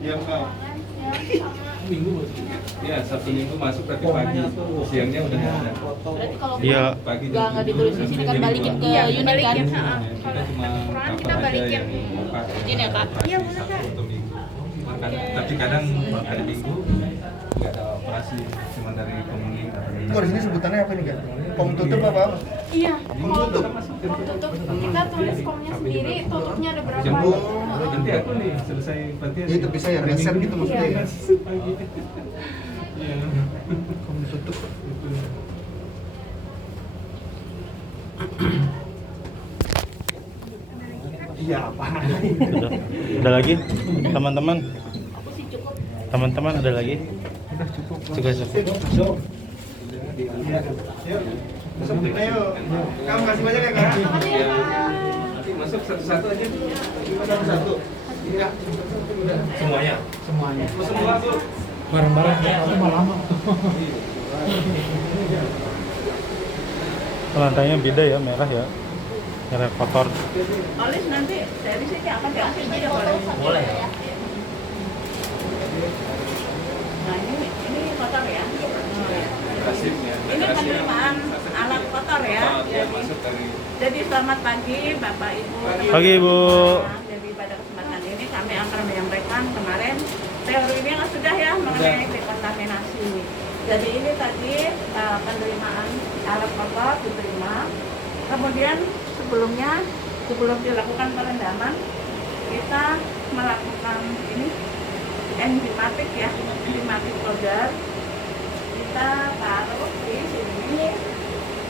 Iya Pak. Minggu masuk. Ya Sabtu Minggu masuk berarti pagi, siangnya udah nggak ada. Berarti kalau Iya. Pagi nggak ditulis di sini kan balikin ke Iya, unit kan? balikin, Kita cuma kekurangan kita cover aja balikin. yang Pak. Izin ya, Kak? Operasi Iya, boleh, Sabtu Kak. atau Minggu. Tapi kadang hari Minggu nggak ada operasi, cuma dari penghuni atau Kok di sini sebutannya apa nih, Kak? Pom tutup apa? Iya, Pom kalau tutup. pom tutup kita tulis pomnya sendiri, tutupnya ada berapa? Jam 2. Nanti aku nih selesai pelatihan. Ya, itu bisa ya, reset gitu maksudnya ya? Pagi. Iya. Pom tutup. Iya, apa? Ada lagi, teman-teman. Aku sih cukup. Teman-teman ada lagi? Udah cukup. Cukup. Masuk. Yuk. Masuk kita yuk. Kamu kasih banyak ya, Kak? Iya. Nanti masuk satu-satu aja. Satu-satu. Iya. Semuanya. Semuanya. Semua Bu. Barang-barang ya, lama-lama. Lantainya beda ya, merah ya. Merah kotor. Olis nanti dari sini akan dikasih jadi boleh. Boleh. Nah ini kotor ya. Kasihnya. Ini penerimaan alat kotor ya. Yang masuk dari Jadi selamat pagi Bapak Ibu. Pagi, Bu. Jadi pada kesempatan ini kami akan menyampaikan kemarin teorinya kan sudah ya mengenai dekontaminasi. Jadi ini tadi penerimaan alat kotor diterima. Kemudian sebelum dilakukan perendaman kita melakukan ini enzimatik ya, enzimatik powder. Kita taruh di sini.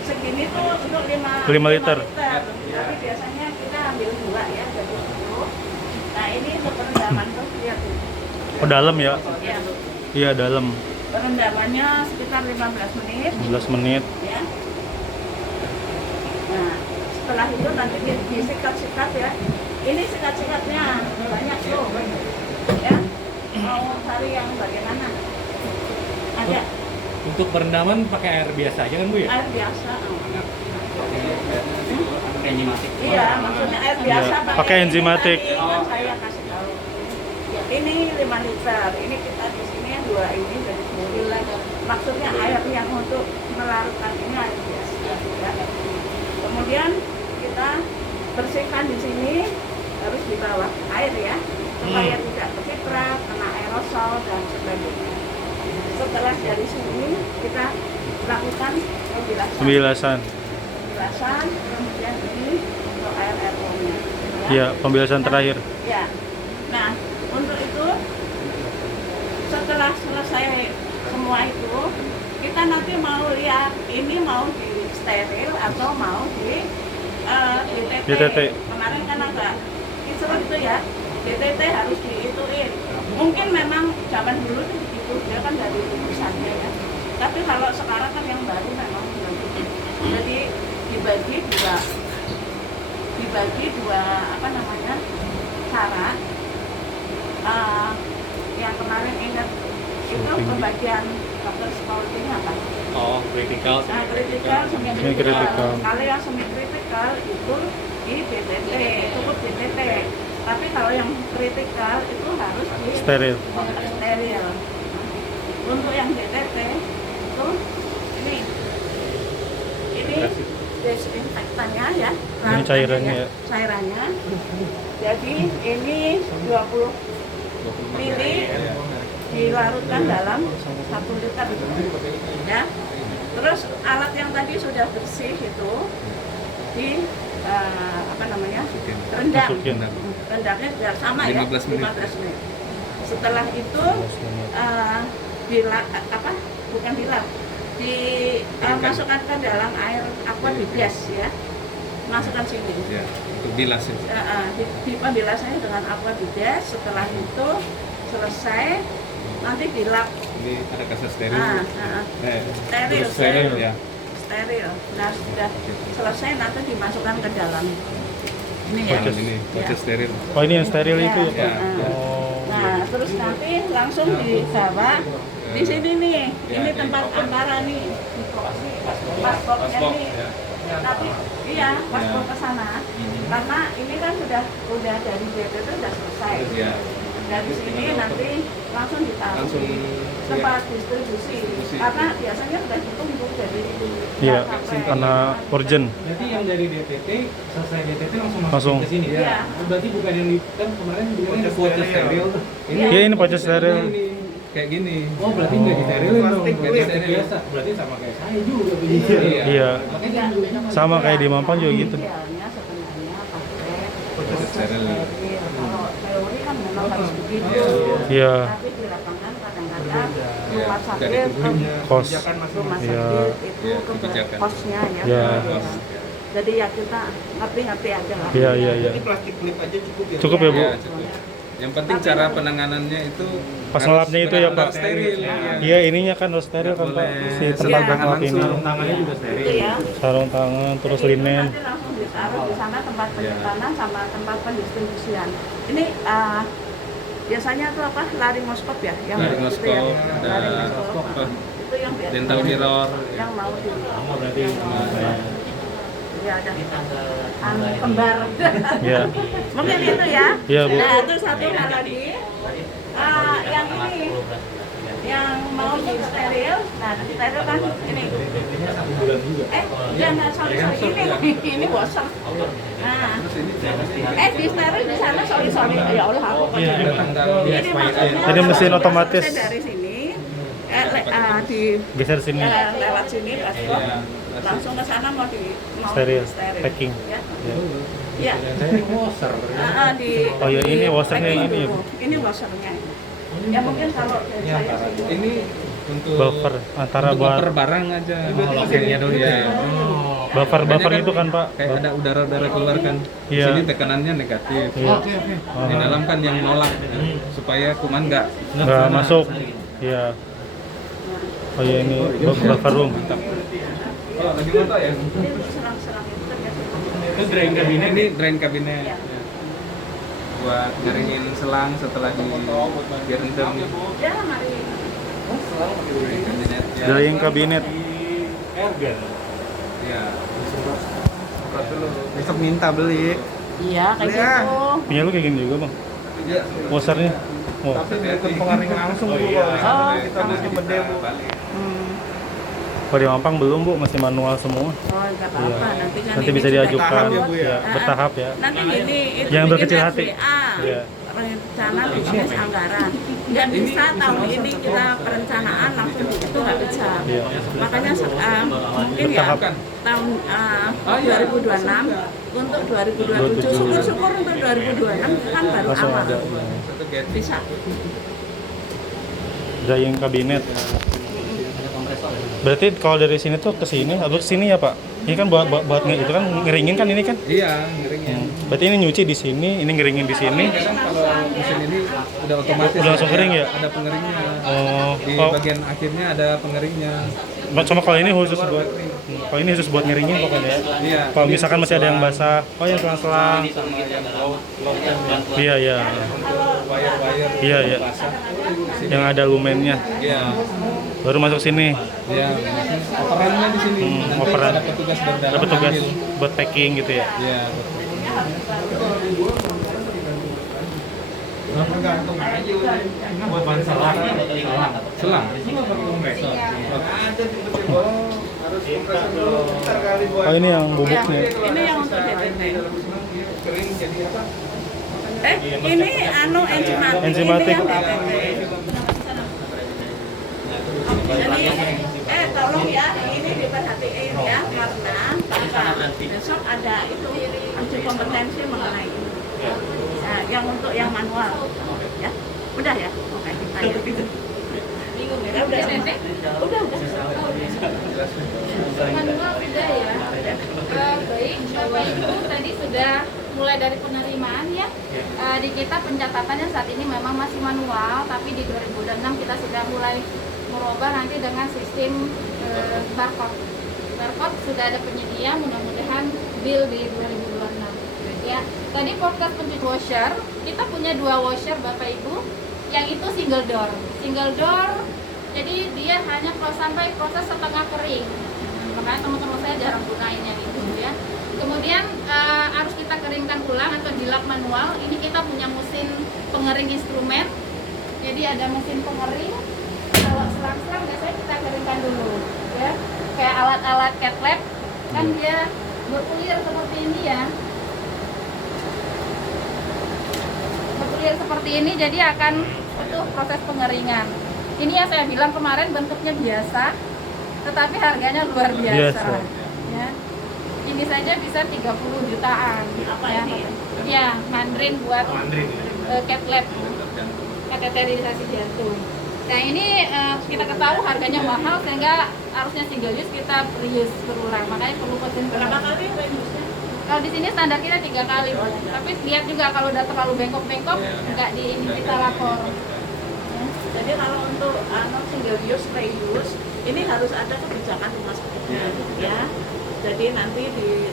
Segini tuh untuk 5 liter. Tapi biasanya kita ambil 2 ya, jadi 10. Nah ini untuk perendaman tuh lihat tuh. Oh, dalam ya? Ya, Iya, dalam. perendamannya sekitar 15 menit 15 menit. ya. Nah setelah itu nanti disikat-sikat ya. Ini sikat-sikatnya banyak tuh ya. Mau cari yang bagaimana? Ada Untuk perendaman pakai air biasa aja kan Bu ya? air biasa. Enzimatik. Iya, maksudnya air biasa Iya, pakai ini enzimatik. tadi kan saya kasih tahu. Ya, ini 5 liter. Ini kita di sini 2 ini jadi 10 liter. Maksudnya air yang untuk melarutkan ini air biasa. Ya. Kemudian kita bersihkan di sini harus di bawah air ya, supaya tidak keciprat, kena aerosol dan sebagainya. Setelah dari sini kita lakukan Pembilasan. pembilasan, kemudian ini untuk air RO-nya. Iya, pembilasan terakhir. Ya. Nah, untuk itu setelah selesai semua itu, kita nanti mau lihat ini mau di steril atau mau di DTT. DTT. Kemarin kan agak kisruh itu ya, DTT harus diituin. Mungkin memang zaman dulu tuh begitu, dia kan dari tulisannya ya. Tapi kalau sekarang kan yang baru memang belum begitu. Jadi dibagi dua apa namanya cara. Yang kemarin ingat itu pembagian dokter sekolah ini apa? Oh, kritikal. Nah, kritikal, semi Semi kritikal. kritikal. Kalau yang semi kritikal itu di DTT, cukup DTT. Tapi kalau yang kritikal itu harus di Steril. steril. Untuk yang DTT itu ini desinfektannya ya. Ini cairannya ya. Cairannya. Jadi ini 20 mili dilarutkan dalam 1 liter ya. Terus alat yang tadi sudah bersih itu di apa namanya, rendam. Masukin. Rendamnya biar sama 15 ya, menit. 15 menit. Setelah itu masukkan ke dalam air aqua di gas ya, masukkan sini. ya, untuk bilas ya. Di pembilasannya dengan aqua di gas. Setelah itu selesai nanti dilap. Ini ada kasus steril. Steril, terus steril ya. steril. Nah sudah selesai nanti dimasukkan ke dalam ini ya. Proses ini, Ya. proses steril. Oh, ini yang steril Ya, itu ya, Pak? ya. Oh. Nah terus nanti langsung dibawa di sini nih. Ini tempat antara nih. Paspoknya Paspok, nih. ya. Tapi iya paspor ke sana. Karena ini kan sudah dari DP itu sudah selesai. Ya. dari sini nanti langsung ditaruh Langsung, di tempat distribusi. Karena biasanya sudah ditumpuk jadi Iya, nggak sampai. karena urgent. Berarti yang dari DPT, selesai DPT langsung Langsung. masuk ke sini. Iya. Oh, berarti bukan yang di kan kemarin bilangnya Voucher steril. Ini Iya, ini voucher steril. ini kayak gini. Oh, berarti nggak diterilin dong. Plastik Berarti steril. biasa. Berarti sama kayak saya juga begitu. Iya. Makanya Sama kayak di Mampang juga gitu. Idealnya sebenarnya pakai Voucher steril. Kalau teori kan memang harus begitu. Iya. Tapi di lapangan kadang-kadang Iya, rumah dari sakit kebutuhannya. Kos. rumah Iya. sakit itu Iya, ke kebijakan. kosnya ya. Iya. Iya. Jadi ya kita ngerti-ngerti aja lah. Iya, iya, iya. Ini plastik klip aja cukup ya? Cukup ya, Bu? Iya, cukup. Yang penting cara penanganannya itu Pas harus ngelapnya itu ya, Pak. benar-benar steril. Iya, ininya kan harus steril kan, Pak. Si tempat Iya. buat ngelap ini. tangannya juga steril. Itu ya. Sarung tangan, terus Jadi itu linen. nanti langsung ditaruh di sana tempat penyimpanan sama tempat pendistribusian. Ini biasanya tuh apa? Laringoskop ya? Yang Laringoskop, itu ya? ada Laringoskop. apa? Itu yang biasa. Dental mirror. Yang mau di Sama berarti. ya ada kembar. Iya. Mungkin itu ya. Iya, Bu. Nah, itu satu hal lagi. Yang ini yang mau di steril. Nah, steril kan ini. Jangan sorry ini washer. Nah, di steril di sana sorry ya Allah aku. Ada tanggal Ini maksudnya Jadi mesin kalau otomatis. selesai dari sini di Geser sini. lewat sini paspor Iya. langsung ke sana mau Steril, steril. packing. Ya. Iya. Ya. Saya ini washer. Di Oh, iya, ini di washernya packing ini ya, dulu. Bu? Ini washernya. Ya mungkin kalau saya sih ini untuk Buffer antara untuk buat buffer barang aja. Lokasinya dulu ya. buffer Makanya itu kan, Pak. Kayak ada udara-udara keluar kan. Di Iya. sini tekanannya negatif. Iya. Oke. Di dalam kan yang nolak supaya kuman nggak Nggak masuk. Iya. Oh iya, ini buffer room. Oh, lagi foto ya? itu serang-serang itu ternyata. Itu drain kabinet. Ini drain kabinet. Ya. Buat ngeringin selang setelah direndam. Ya, mari. Drain kabinet. Ya. Drying kabinet. Ergen. Ya. Semprot dulu. Besok minta beli. Iya, kayak Ya. gitu. Punya lu kayak gini juga, Bang? Iya. Washernya. Oh. Tapi bukan pengaring langsung Bu. Oh, Kita beli gede Bu. Kalau di Mampang belum, Bu, masih manual semua. Oh, nggak apa-apa. Iya. Nanti kan Nanti ini bisa juga diajukan. Bertahap ya, Bu, ya? Ya, bertahap ya. Nanti gini, itu Yang bikin berkecil hati. RBA, Iya. rencana bisnis anggaran. Nggak bisa tahun ini kita perencanaan langsung itu nggak bisa. Iya. Makanya mungkin ya Bertahap. tahun Oh, iya. 2026 untuk 2027. Syukur-syukur untuk 2026 kan baru Langsung awal. ada. Satu gate. Bisa. Drying kabinet. Berarti kalau dari sini tuh ke sini, atau ke sini ya, Pak? Ini kan buat itu kan ngeringin kan ini kan? Iya, ngeringin. Berarti ini nyuci di sini, ini ngeringin di sini. Kadang kalau mesin ini udah otomatis. Udah langsung kering ya? Ada pengeringnya. Oh, Di oh, bagian akhirnya ada pengeringnya. cuma kalau ini khusus buat ngeringin pokoknya ya. Iya. Kalau misalkan masih ada yang basah, oh yang selang-selang. Iya, iya. Wire-wire. Iya, iya. Yang ada lumennya. Iya. Baru masuk sini. Iya. Operannya di sini. Nanti operan. ada petugas dari dalam. Ada petugas ambil. buat packing gitu ya. Iya, betul. Buat bahan selang. Selang. Harus kompresor dulu. Bentar kali buat. Oh ini yang Ya, bubuknya. ini yang untuk DTT. Kering jadi apa? Ini enzimatik. Enzimatik. Ini yang DTT. Jadi, tolong ya, ini diperhatiin ya, karena besok ada itu uji kompetensi mengenai ini. Nah, yang untuk yang manual, ya, udah ya, oke, ayo. Ya, udah, udah. Manual sudah ya. Baik, Bapak Ibu tadi sudah mulai dari penerimaan ya. Di kita pencatatannya saat ini memang masih manual, tapi di 2006 kita sudah mulai merubah nanti dengan sistem barcode. Barcode sudah ada penyedia, mudah-mudahan bill di 2026. Ya, tadi podcast pencuci washer, kita punya 2 washer Bapak Ibu, yang itu single door. Single door, jadi dia hanya sampai proses setengah kering. Makanya teman-teman saya jarang gunain yang itu ya. Kemudian harus kita keringkan ulang atau dilap manual. Ini kita punya mesin pengering instrumen. Jadi ada mesin pengering. Kalau selang-selang biasanya kita keringkan dulu, ya. Kayak alat-alat cat lab kan dia berkulir seperti ini ya. Berkulir seperti ini, jadi akan butuh proses pengeringan. Ini yang saya bilang kemarin bentuknya biasa, tetapi harganya luar biasa. Ya. Ini saja bisa 30 jutaan. Apa ya. ini? Ya, Mandarin buat Mandrin. cat lab, kateterisasi jantung. Nah ini kita ketahui harganya mahal sehingga harusnya single use, kita reuse berulang. Makanya perlu mesin Berapa kali reuse-nya? Kalau di sini standar kita 3 kali, Bu. Tapi lihat juga kalau udah terlalu bengkok-bengkok, nggak di ini kita lapor. Ya. Jadi kalau untuk single use, reuse, ini harus ada kebijakan rumah sakitnya, ya. Jadi nanti di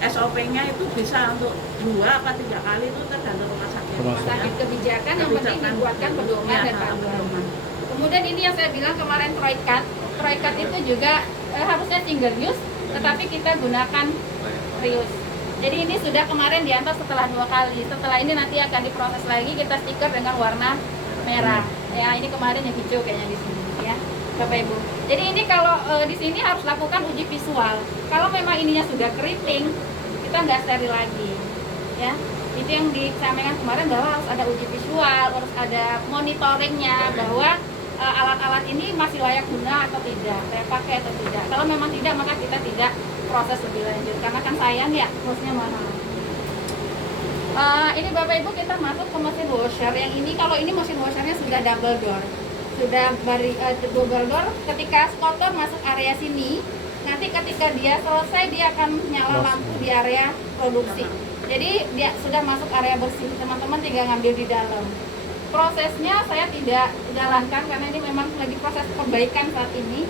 SOP-nya itu bisa untuk 2 apa 3 kali, itu tergantung rumah sakit. Rumah sakit kebijakan yang penting dibuatkan pedoman dan panduan. Kemudian ini yang saya bilang kemarin Troikat itu juga harusnya single use, tetapi kita gunakan reuse. Jadi ini sudah kemarin diantar setelah 2 kali. Setelah ini nanti akan diproses lagi, kita stiker dengan warna merah. Ya, ini kemarin yang hijau kayaknya di sini, ya, Bapak Ibu. Jadi ini kalau di sini harus lakukan uji visual. Kalau memang ininya sudah keriting, kita nggak steril lagi, ya. Itu yang disampaikan kemarin bahwa harus ada uji visual, harus ada monitoringnya bahwa alat-alat ini masih layak guna atau tidak, layak pakai atau tidak. Kalau memang tidak, maka kita tidak proses lebih lanjut karena kan sayang ya, kosnya mahal. Ini Bapak Ibu kita masuk ke mesin washer. Yang ini kalau ini mesin washernya sudah double door, sudah double door. Ketika kotor masuk area sini, nanti ketika dia selesai dia akan nyala lampu di area produksi. Jadi dia sudah masuk area bersih, teman-teman tinggal ngambil di dalam. Prosesnya saya tidak jalankan karena ini memang lagi proses perbaikan saat ini.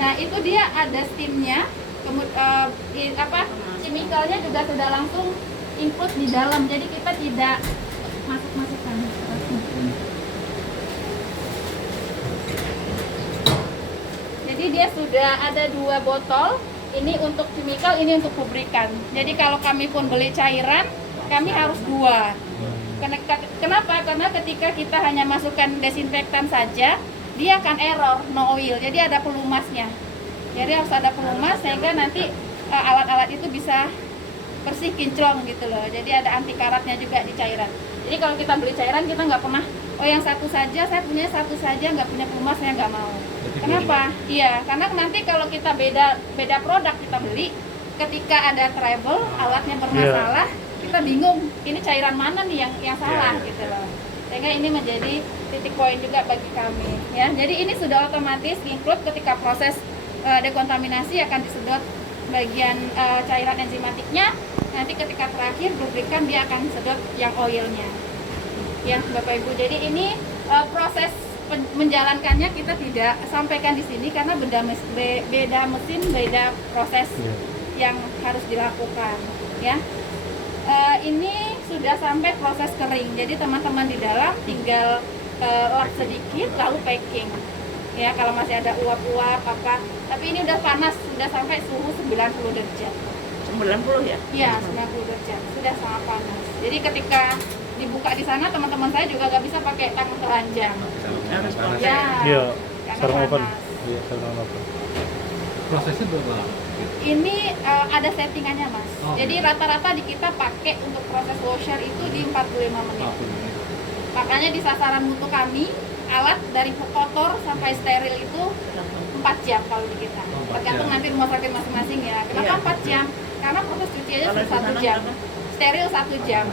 Nah itu dia ada steamnya, kemudian chemicalnya juga sudah langsung input di dalam. Jadi kita tidak masuk-masukkan. Jadi dia sudah ada 2 botol. Ini untuk chemical, ini untuk lubrikan. Jadi kalau kami pun beli cairan, kami harus 2. Kenapa? Karena ketika kita hanya masukkan desinfektan saja, dia akan error, no oil. Jadi ada pelumasnya. Jadi harus ada pelumas sehingga nanti alat-alat itu bisa bersih kinclong gitu loh. Jadi ada anti karatnya juga di cairan. Jadi kalau kita beli cairan kita nggak pernah, oh yang satu saja, saya punya satu saja, nggak punya pelumas, saya nggak mau. Kenapa? Iya, karena nanti kalau kita beda produk kita beli, ketika ada trouble, alatnya bermasalah, kita bingung ini cairan mana nih yang salah gitu loh. Sehingga ini menjadi titik poin juga bagi kami ya. Jadi ini sudah otomatis include ketika proses dekontaminasi akan disedot bagian cairan enzimatiknya. Nanti ketika terakhir lubrikan dia akan sedot yang oilnya. Ya Bapak Ibu. Jadi ini proses menjalankannya kita tidak sampaikan di sini karena beda mesin, beda proses yang harus dilakukan ya. Ini sudah sampai proses kering, jadi teman-teman di dalam tinggal lap sedikit lalu packing ya. Kalau masih ada uap-uap apa, tapi ini udah panas, sudah sampai suhu 90 derajat. 90 ya? Iya, 90 derajat, sudah sangat panas. Jadi ketika dibuka di sana teman-teman saya juga nggak bisa pakai tangan telanjang. Harus pakai. Ya, Iya, karena sarung open. panas. Iya, sarung open. Prosesnya berapa lama? Ini ada settingannya Mas. Oh. Jadi rata-rata di kita pakai untuk proses washer itu di 45 menit. Makanya di sasaran mutu kami, alat dari kotor sampai steril itu 4 jam kalau di kita. Tergantung nanti rumah sakit masing-masing ya. Kenapa 4 jam? Karena proses cuci aja Kalau di 1 sana jam. berapa? Steril 1 jam.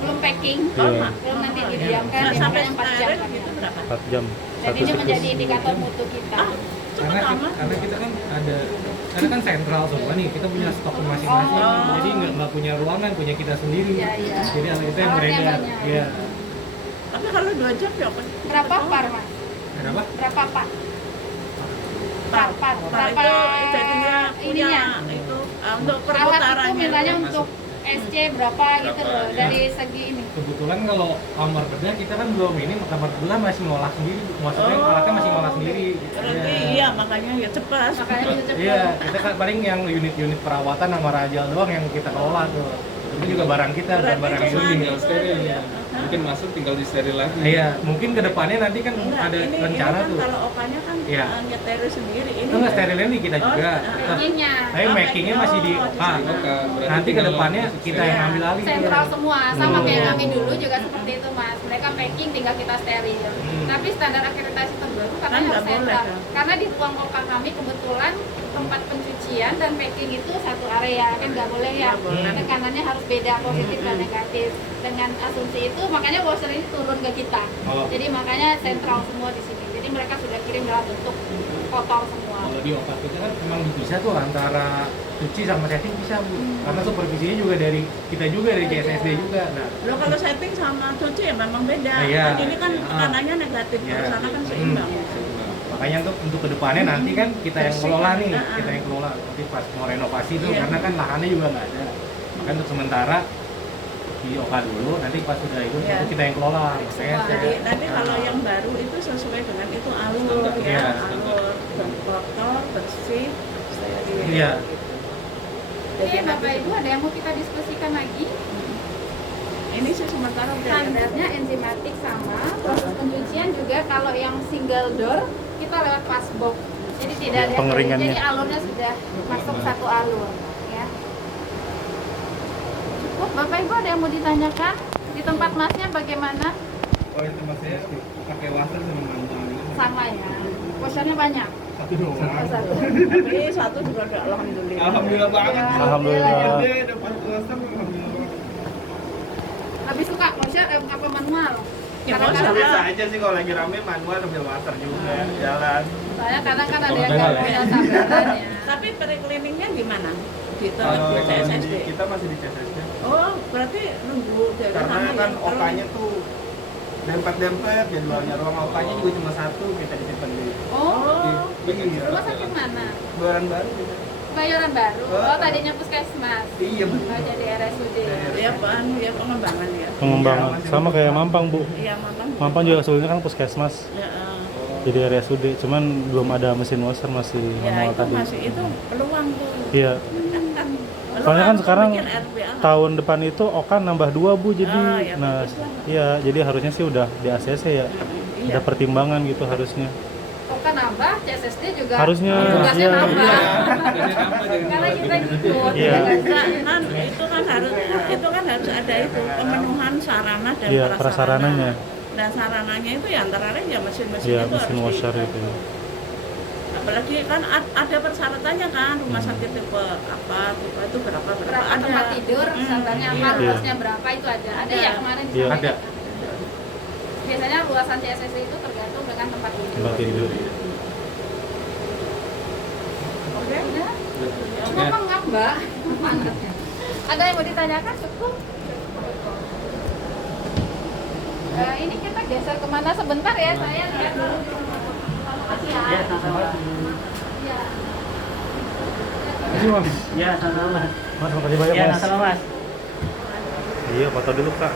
Belum packing, Iya. belum nanti didiamkan, Nah, sampai makanya 4 jam. steril gitu berapa? 4 jam. Dan Satu ini siklus. menjadi indikator mutu kita. Karena kita kan ada, karena kan sentral semua nih, kita punya stok masing-masing, Oh. jadi nggak punya ruangan, punya kita sendiri. Iya, iya. Jadi alat kita yang Alatnya beredar. banyak. Iya. Tapi kalau 2 jam ya apa? Berapa par Mas? Kenapa? Berapa par? Par. Nah, Berapa itu jadinya punya ininya? itu untuk Alat itu perputarannya. mintanya untuk SC berapa gitu loh dari segi ini. Kebetulan kalau kamar kerja kita kan belum ini, kamar kerja masih ngolah sendiri, maksudnya Oh. alatnya masih ngolah sendiri. Berarti iya makanya ya cepat. Makanya bisa cepet. Iya, kita kan paling yang unit-unit perawatan sama rajal doang yang kita kelola tuh. Itu juga barang kita, bukan barang Berarti yang cuma ini. itu steril aja ya. Mungkin masuk tinggal disteril lagi. Iya, mungkin kedepannya nanti kan Enggak, ada ini rencana kan tuh. kalau opanya kan Iya. nyeteril sendiri ini. Itu nggak sterilnya di kita juga. Packingnya Tapi makingnya masih di Oh, Oka. di Oka. Berarti Nanti tinggal kedepannya masuk kita steril. yang ambil alih. sentral semua sama Hmm. kayak kami dulu juga seperti itu mas. Mereka packing tinggal kita steril. Tapi standar akreditasi terbaru karena Kan harus nggak boleh, sentral. kan? Karena di ruang Oka kami kebetulan tempat pencucian dan packing itu satu area kan nggak boleh ya. Nggak boleh. Tekanannya harus beda positif dan negatif. Dengan asumsi itu makanya washer ini turun ke kita. Oh. Jadi makanya sentral semua di sini. Jadi mereka sudah kirim dalam bentuk kotor semua. Kalau di Oka kita kan memang bisa tuh antara cuci sama setting bisa Bu. Karena supervisinya juga dari kita juga dari CSSD juga. Nah, Loh kalau setting sama cuci ya memang beda. Iya. Kan ini kan tekanannya negatif, Iya. kalau sana kan seimbang. makanya untuk kedepannya nanti kan kita yang kelola nih, Bersih. kita yang kelola. Nanti pas mau renovasi tuh Iya. karena kan lahannya juga nggak ada. Makanya untuk sementara di Oka dulu, nanti pas sudah itu Iya. kita yang kelola. Makanya Semua. Jadi saya- nanti kalau yang baru itu sesuai dengan itu alur Iya, ya, standar. alur kotor, bersih, steril. Iya. Oke Bapak Ibu ada yang mau kita diskusikan lagi? Ini sih sementara udah ada. Standarnya enzimatik sama, proses pencucian juga kalau yang single door kita lewat passbox. Jadi tidak ada Pengeringannya. jadi alurnya sudah masuk satu alur ya. Cukup Bapak Ibu ada yang mau ditanyakan? Di tempat masnya bagaimana? Oh itu masih pakai washer sama manual. Sama ya. Washernya banyak. Satu doang. Oh, satu. Tapi satu juga udah alhamdulillah. Alhamdulillah banget. Ya. Alhamdulillah. Gede dapat washer alhamdulillah banget. Lebih suka washer apa manual? Ya, Kadang-kadang washer. Biasa aja sih kalau lagi rame manual sambil washer juga jalan. soalnya kadang kan ada yang Kalau nggak punya sabaran ya. Tapi pre-cleaningnya gimana? Di Kalau CSSD. kita masih di CSSD. Oh, berarti nunggu dari Karena sana kan ya? Kalau- okanya tuh dempet-dempet, jadwalnya ruang okanya juga cuma satu, kita disimpan di Oh, pinggir. rumah sakit mana? Baran baru gitu. Bayoran baru. Oh, tadinya puskesmas. Iya Oh, betul. jadi RSUD. Ya, ya pengembangan ya. Pengembangan Iya, sama kayak Mampang Bu. Iya, Mampang. Mampang juga sebelumnya kan puskesmas. Ya, Jadi RSUD, cuman belum ada mesin washer, masih ya manual itu tadi. masih itu peluang tuh. Iya. Peluang Soalnya kan untuk sekarang bikin RBA. tahun depan itu Oka nambah 2 Bu, jadi Ah, ya, nah bagus lah. iya, jadi harusnya sih udah di ACC ya. Iya. Ada pertimbangan gitu harusnya. Oka nambah, CSSD juga. Harusnya, tugasnya iya. nambah. Tugasnya nambah, jangan Karena lupa kita ngikut. Iya. ya kan? Nah, itu kan harus ada itu pemenuhan sarana dan Iya, prasarana. prasarananya. Dan sarananya itu ya antara lain ya mesin-mesin Iya, itu mesin harus washer di- itu. Apalagi kan ada persyaratannya kan rumah sakit tipe apa, tipe itu berapa Berapa ada. tempat tidur, standarnya apa, Iya. luasnya berapa itu ada. Ada ya kemarin Iya. disampaikan. Ada. Biasanya luasan CSSD itu tergantung dengan tempat tidur. Tempat tidur. Oke. Udah? Ngomong nggak Mbak? Ada yang mau ditanyakan cukup? Ini kita geser kemana sebentar ya, saya lihat dulu. Terima kasih ya. Iya. Terima kasih Mas. Ya, sama-sama. Mas, makasih banyak Ya, Mas. sama Mas. Iya, foto dulu Kak.